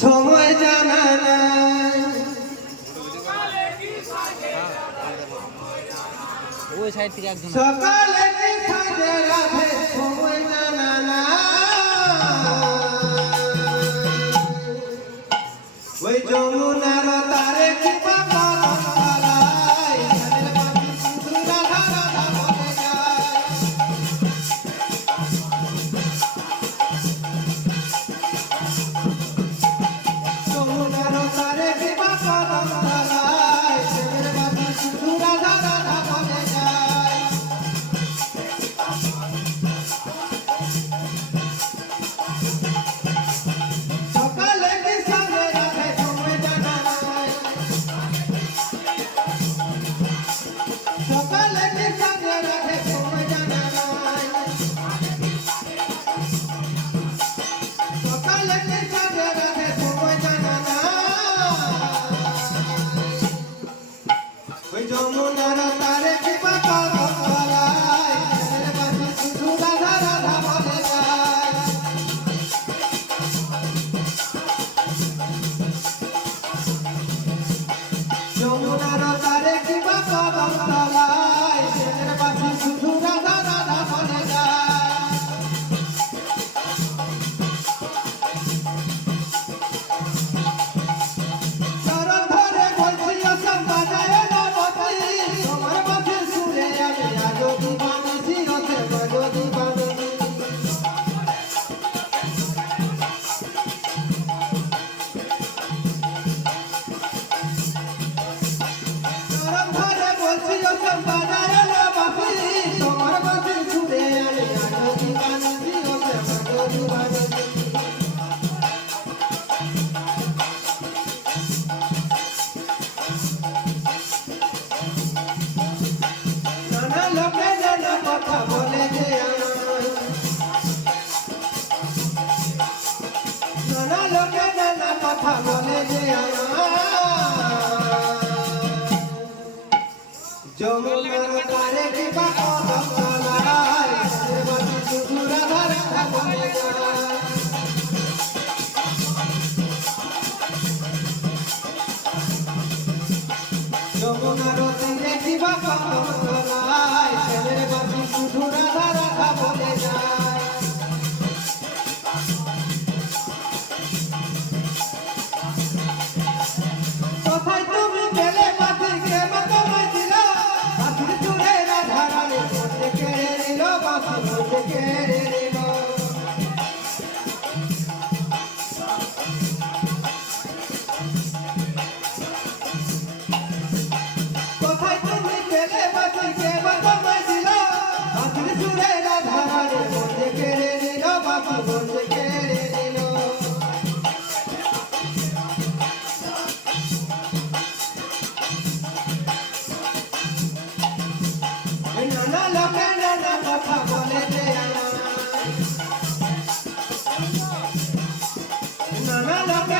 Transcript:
সময় জানা নাই ওই সাইড থেকে একজন সকালে কি সাজে রাধে সময় জানা নাই ওই যমুনার তারে কি বাবা বলাই ধানের পাখি শুধু রাধা রাধা বলে যায় যমুনার তারে কি বাবা বলাই ধানের পাখি শুধু রাধা রাধা বলে যায় সকালে কি সাজে রাধে সময় জানা নাই সকালে কি সাজে রাধে সময় জানা নাই সকালে কি সাজে রাধে সময় জানা নাই ওই যমুনার তারে কি বাবা বলাই ধানের পাখি শুধু রাধা রাধা বলে যায় যমুনার তারে কি বাবা বলাই ধানের পাখি শুধু রাধা রাধা বলে যায় চরণ ধরে বলছি অসম বাজায় না বসি তোমার বাসের সুরে আমি আজও দিবানিছি রসে বাজো দিবানিছি চরণ ধরে বলছি অসম বাজায় না বসি তোমার বাসের সুরে আমি আজও দিবানিছি রসে বাজো দিবানিছি নানা লোকে নানা কথা বলে যে আমায় নানা লোকে নানা কথা বলে যে আমায় যমুনার তারে কি বাবা বলাই ধানের পাখি শুধু রাধা রাধা বলে যায় যমুনার তীরে কি বাবা বলাই ধানের পাখি শুধু রাধা রাধা বলে যায় কোথায় তুমি গেলে পাখিকে তোমায় দিল পাখির চুড়ে রাধা রানী মধ্যে কেড়ে নিল পাখি মধ্যে কেড়ে নিল কোথায় তুমি গেলে পাখিকে তোমায় দিল পাখির চুড়ে রাধা রানী মধ্যে কেড়ে নিল পাখি মধ্যে কেড়ে নিল নানা লোকে নানা কথা বলে যে আমায় নানা লোকে